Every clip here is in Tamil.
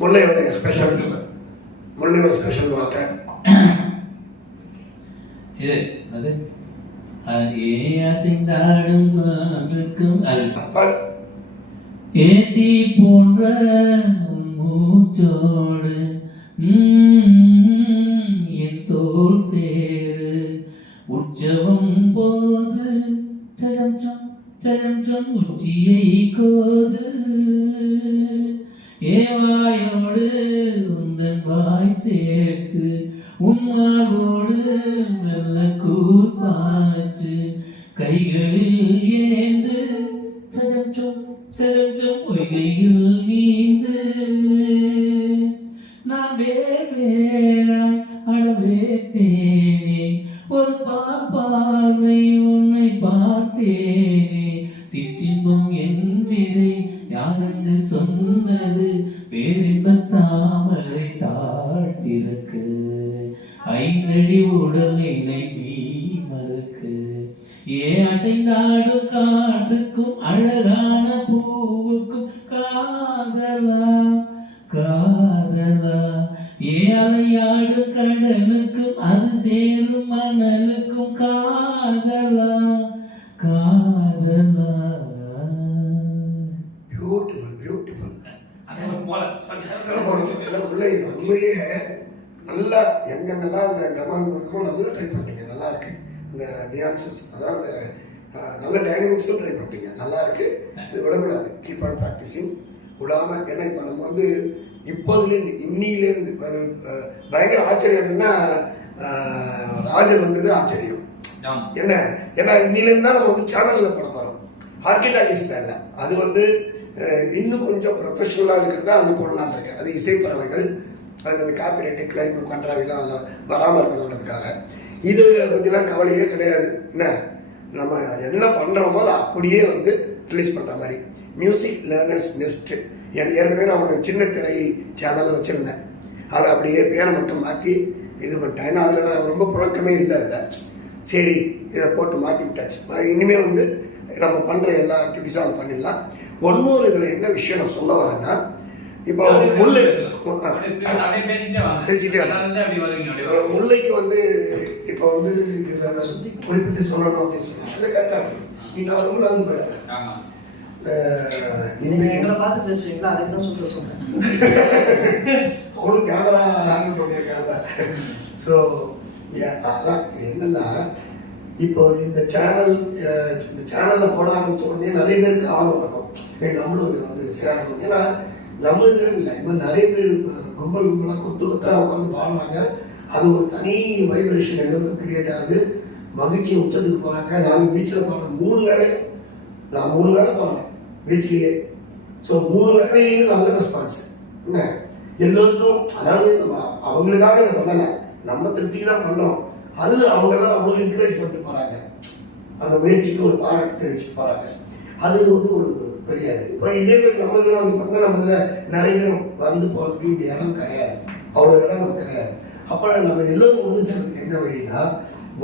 முல்லையோட ஸ்பெஷல் வாட்டர் இது அது அசைந்தாடும் அது ஏத்தி போன்ற மூச்சோடு என் தோல் சேரு உற்சவம் போது சயம் உச்சியை கோது ஏவாயோடு உந்தன் வாய் சேர்த்து உன்மாவோடு நல்ல கூத்தாச்சு கைகளில் ஏந்து சயம் பொய்கையில் நீந்து நான் வேறாய் அடவே தேனே ஒரு பார்வை உன்னை பார்த்தேனே சிற்றின்பம் என் விதை யாரென்று சொன்னது பேரின்ப தாமரை தாழ்த்திருக்கு ஐந்தடி உடல் நிலை நீ மறுக்கு அசைந்தாடும் காற்றுக்கும் அழகான பூவுக்கும் காதலா அலையாடும் கடலுக்கும் அது சேரும் மணலுக்கும் காதலா பியூட்டிஃபுல் உண்மையிலேயே நல்லா எங்கெங்கெல்லாம் அந்த கவனம் கொடுக்கணும் நல்லா ட்ரை பண்ணுறீங்க. நல்லா இருக்கு இந்த நியான்சஸ், அதாவது நல்ல டைனமிக்ஸும் ட்ரை பண்ணுறீங்க. நல்லா இருக்கு. இது விடக்கூடாது. கீப் ஆன் ப்ராக்டிஸிங் விடாமல். ஏன்னா இப்போ நம்ம வந்து இப்போதுலேருந்து இன்னிலேருந்து பயங்கர ஆச்சரியம் என்னன்னா ராஜன் வந்தது ஆச்சரியம். என்ன ஏன்னா இன்னிலேருந்து தான் நம்ம வந்து சேனலில் போட போகிறோம். ஆர்கிடாக்கிஸ் தான் இல்லை, அது வந்து இன்னும் கொஞ்சம் ப்ரொஃபஷனலாக இருக்கிறதா அங்கே போடலான்னு இருக்கேன். அது இசைப்பறவைகள், அதில் அந்த காப்பிரைட்டு கிளைமு கன்றாவிலாம் அதில் வராமல் இருக்கணுன்றதுக்காக. இது பற்றிலாம் கவலையே கிடையாது. நம்ம என்ன பண்ணுறோமோ அதை அப்படியே வந்து ரிலீஸ் பண்ணுற மாதிரி. மியூசிக் லேர்னர்ஸ் நெஸ்ட்டு ஏற்கனவே நான் ஒரு சின்ன திரை சேனலில் வச்சுருந்தேன். அதை அப்படியே பேரை மட்டும் மாற்றி இது பண்ணிட்டேன். ஏன்னா அதில் நான் ரொம்ப புழக்கமே இல்லை. அதில் சரி இதை போட்டு மாற்றி விட்டாச்சு. இனிமேல் வந்து நம்ம பண்ணுற எல்லா ஆக்டிவிட்டிஸும் அதை பண்ணிடலாம். ஒன்னொரு இதில் என்ன விஷயம் நான் சொல்ல வரேன்னா, இப்போ முல்லைக்கு வந்து இப்போ வந்து குறிப்பிட்டு சொல்லணும் அப்படின்னு சொன்னாங்க. இல்லை கரெக்டாக இருக்கு. இன்னும் ரொம்ப நல்லது போயிடாது. எங்களை பார்த்து பேசுவீங்களா? அதுக்கு தான் சொல்றேன். அவனும் கேமரா ஹேண்டில் பண்ணியிருக்காங்கல்ல. ஸோ அதான் இது என்னன்னா, இப்போ இந்த சேனலில் போட ஆரம்பிச்ச உடனே நிறைய பேருக்கு ஆர்வம் இருக்கும். நம்மளும் இதில் வந்து சேரணும். ஏன்னா நம்ம இதில் இல்லை, இது மாதிரி நிறைய பேர் கும்பலாக கொத்தாக உட்காந்து பாடுறாங்க. அது ஒரு தனி வைப்ரேஷன் எங்களுக்கு கிரியேட் ஆகுது. மகிழ்ச்சி உச்சத்துக்கு போகிறாங்க. நாங்கள் பீச்சில் பாடுறோம் 3 வேளை. நான் 3 வேளை பாடுறேன் பீச்லேயே. ஸோ 3 வேளையிலையும் நல்ல ரெஸ்பான்ஸ். என்ன எல்லோருக்கும், அதாவது அவங்களுக்காக இதை பண்ணலை, நம்ம திருப்திக்கு தான் பண்ணுறோம். அதில் அவங்கெல்லாம் அவ்வளோ என்கரேஜ் பண்ணிட்டு போகிறாங்க. அந்த முயற்சிக்கு ஒரு பாராட்டு தெரிவிச்சுட்டு போகிறாங்க. அது வந்து ஒரு பெரிய இது. இப்போ இதே பேர் நம்ம இதில் வந்து பண்ணால் நம்ம இதில் நிறைய பேர் வந்து போகிறதுக்கு இந்த இடம் கிடையாது, அவ்வளோ இடம் நமக்கு கிடையாது. அப்புறம் நம்ம எல்லோரும் ஒன்று சேர்றதுக்கு என்ன வழின்னா,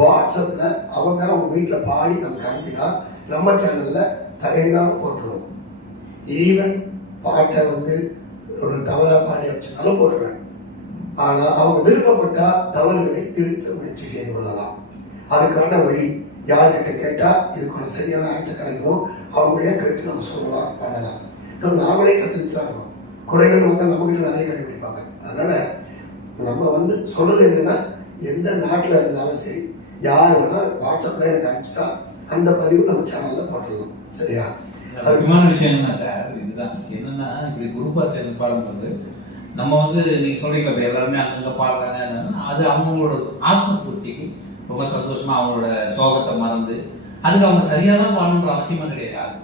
வாட்ஸ்அப்பில் அவங்க வீட்டில் பாடி நமக்கு அனுப்பினா நம்ம சேனலில் தயங்காமல் போட்டுருவோம். ஈவன் பாட்டை வந்து ஒரு தவறாக பாடி வச்சுனாலும் போட்டுருவேன். ஆனால் அவங்க விருப்பப்பட்டால் தவறுகளை திருத்த முயற்சி செய்து கொள்ளலாம். அதுக்கான வழி யார்கிட்ட கேட்டால் இதுக்கான சரியான ஆன்சர் கிடைக்கும், அவங்களே கேட்டு நம்ம சொல்லலாம், பண்ணலாம். நாமளே கற்றுக்கிட்டு தான் இருக்கோம். குறைகள் வந்து நம்மகிட்ட நிறைய கண்டுபிடிப்பாங்க. அதனால் நம்ம வந்து சொல்கிறது என்னென்னா, எந்த நாட்டில் இருந்தாலும் சரி, யார் வேணால் வாட்ஸ்அப்பில் எனக்கு அனுப்பிச்சிட்டா அந்த பதிவு நம்ம சேனலில் போட்டுடலாம். சரியா? முக்கியமான விஷயம் என்னன்னா சார், இதுதான் என்னன்னா, இப்படி குரூப்பாக சேர்ந்து பாடும்போது நம்ம வந்து நீங்கள் சொல்கிறீங்களா, இப்போ எல்லாருமே அங்கங்கே பாடுறாங்க, அது அவங்களோட ஆத்ம திருப்திக்கு ரொம்ப சந்தோஷமாக அவங்களோட சோகத்தை மறந்து, அதுக்கு அவங்க சரியாக தான் பாடணுன்ற அவசியமாக கிடையாது. யாருமே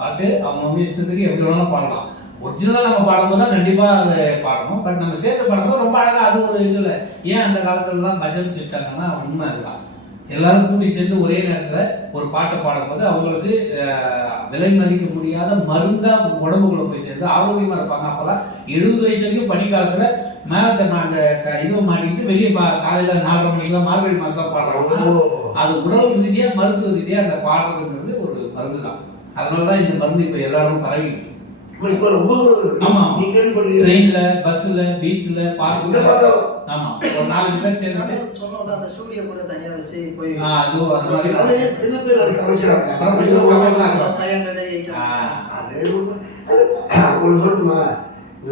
பாட்டு அவங்க இஷ்டத்துக்கு எப்படி வேணாலும் பாடலாம். ஒரிஜினலாக நம்ம பாடும்போது தான் கண்டிப்பாக அதை பாடணும். பட் நம்ம சேர்த்து பாடும்போது ரொம்ப அழகாக அது ஒரு இதில் ஏன் அந்த காலத்துலலாம் பஜன்ஸ் வச்சாங்கன்னா உண்மை இருக்கலாம். எல்லாரும் கூடி சேர்ந்து ஒரே நேரத்தில் ஒரு பாட்டை பாடும்போது அவங்களுக்கு விலை மதிக்க முடியாத மருந்தா உடம்புக்குள்ள போய் சேர்ந்து ஆரோக்கியமா இருப்பாங்க. அப்பெல்லாம் 70 வயசு வரைக்கும் பனிக்காலத்துல மேல அந்த இதை மாட்டிக்கிட்டு வெளியே காலையில 4:30 மணிக்கெல்லாம் மார்கழி மாசம் பாடுறாங்க. அது உடல் ரீதியா மருத்துவ ரீதியா அந்த பாடுறதுங்கிறது ஒரு மருந்து தான். அதனாலதான் இந்த மருந்து இப்ப எல்லாரும் பரவிட்டு. இப்போ ரொம்ப ஆமா. நீ கேள்விப்பட்டிருக்கீங்க ட்ரெயின்ல, பஸ்ல, பீச்ல, இங்க பார்க்ல. பார்த்தாலும் ஆமா. ஒரு 4 பேர் சேர்ந்து சொன்னோம்ல அந்த ஸ்டூடியோ கூட தனியா வச்சு போய் அது அது மாதிரி அது சில பேர் அது கமிஷன் Professional commercial. 500 அது உண்மை. அது ஒன்று சொல்லட்டுமா,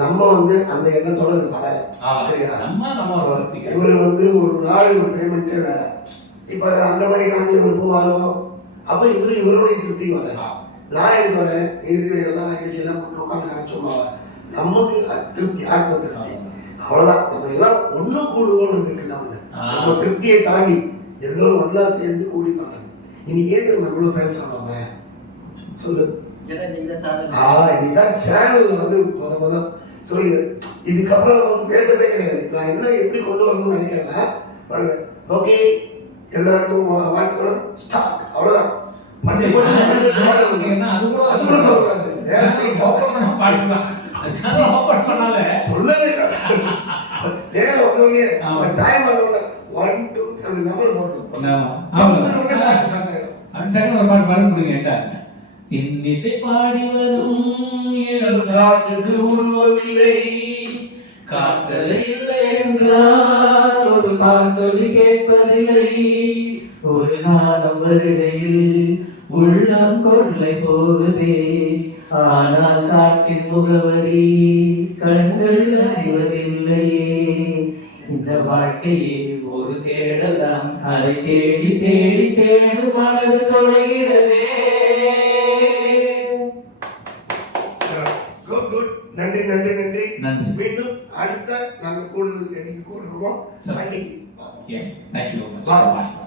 நம்ம வந்து அந்த எண்ணத்தோட இது பண்ணல. சரியா? நம்ம ஒரு வார்த்தைக்கு. இவர் வந்து ஒரு நாள் ஒரு பேமெண்ட்டே வேற. இப்போ அந்த மாதிரி கணக்கில் இவர் போவாரோ, அப்போ இவருடைய திருப்தி வர. நான் இது வரேன், இது எல்லாம் ஏசியெல்லாம் போட்டு உட்காந்து நினைச்சோமா, நமக்கு திருப்தி, ஆத்ம திருப்தி. அவ்வளோதான். நம்ம எல்லாம் ஒன்று கூடுவோம்னு இருக்குல்ல ஒன்று. நம்ம திருப்தியை தாண்டி எல்லோரும் ஒன்றா சேர்ந்து கூடி பண்ணணும். இனி ஏன் நம்ம இவ்வளோ பேசுகிறோம் நம்ம சொல்லு. ஏன்னா நீங்க தான் சேனல் இதுதான் சேனல் வந்து முத ஸோ இதுக்கப்புறம் நம்ம வந்து பேசுறதே கிடையாது. நான் என்ன எப்படி கொண்டு வரணும்னு நினைக்கிறேன்னா, ஓகே எல்லாருக்கும் வாழ்த்துக்களும் ஸ்டார்ட், அவ்வளோதான். அது கூட சொல்லக்கூடாது. சொல்லவே நேரம் வந்தவொடனே டைம் ஆனவொடனே 1 2 அந்த நம்பர் போடணும். ஒரு பாட்டு பாட முடியுங்க. இன்னிசை பாடி வரும் காட்டுக்கு உருவமில்லை, காத்தலை இல்லை என்றால் ஒரு பாட்டொலி கேட்பதில்லை. ஒரு நாளும் வருகையில் உள்ளம் கொள்ளை போகுதே, ஆனால் காட்டின் முகவரி கண்கள் அறிவதில்லையே. இந்த வாழ்க்கையே ஒரு தேடலாம், அதை தேடி தேடி தேடும் மனது தொலைகிறதே. நன்றி நன்றி நன்றி நன்றி. மீண்டும் அடுத்த நாங்கள் கூடுதல் எண்ணிக்கை கூடுவோம். Sir. அன்னைக்கு Yes, thank you very much. Bye. Bye.